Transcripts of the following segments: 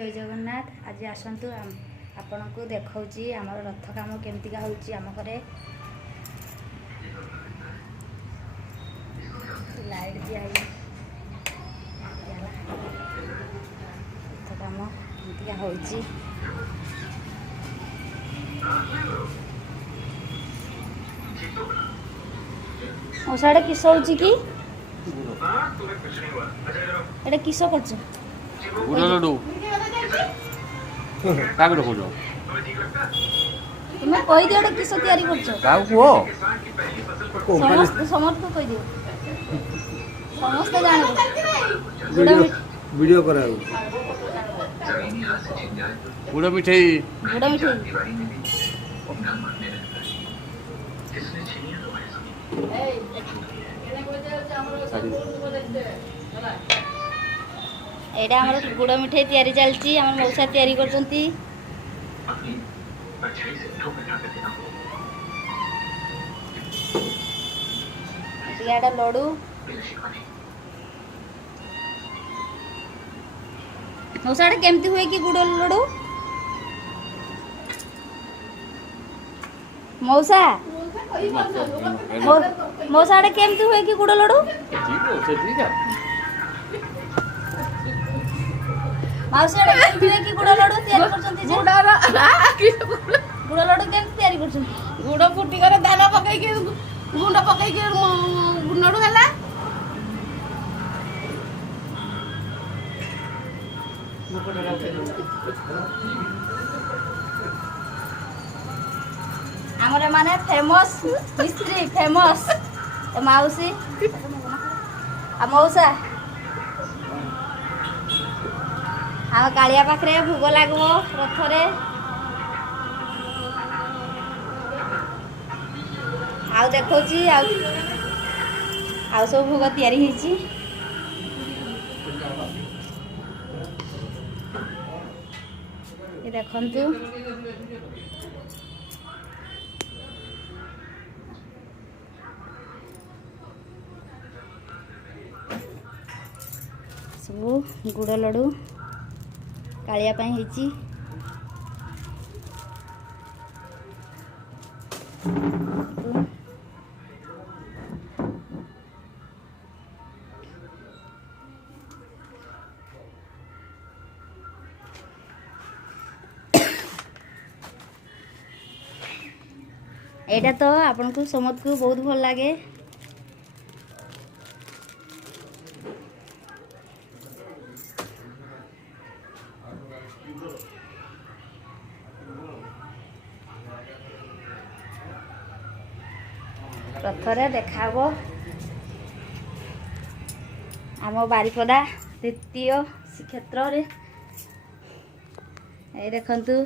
जय जगन्नाथ। आज आसतु आपण को देखौची आमर रथ काम केमतिका होउची आम घरे। लाइट दिया है रथ काम केमतिका होउची। ओसाडे किस होउची की एटा किस करछ गुड़ लड्डू कागड़ खोज तुम्हें कहि दियो एटा किस तयारी करछ काउ को समस्त कहि दियो समस्त जानो वीडियो कराओ गुड़ मिठाई एटा हमर गुड़ मिठाई तयारी चलची हमर मौसा तयारी करचंती। एटा लड्डू मौसा एटा केमती हुए कि गुड़ लड्डू मौसा मौसा एटा केमती हुए कि गुड़ लड्डू माउसी एटा केमती हुए कि गुड़ लड्डू तयारी करचंती जे गुड़ लड्डू केमती तयारी करचंती गुड़ फुटी करे दाना पकई के गुंड पकई के लड्डू होला हमरे माने फेमस मिस्त्री फेमस माउसी आ मौसा हम कालिया पाखरे भोग लागबो रथरे आउ देखौची आउ सब भोग तयारी ହେଇची। ये देखंतु सब गुड़ लड्डू कालिया पाई ହେଇची। एटा तो आपन को समझ को बहुत भल लगे। रथरे देखा आम बारिपदा तृतीय श्रीक्षेत्र रे ए देखंतु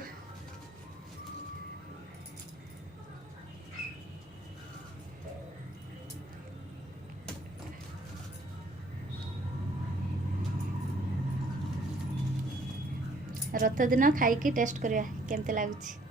रथ दिन खाई टेस्ट करिया केमते लागुची।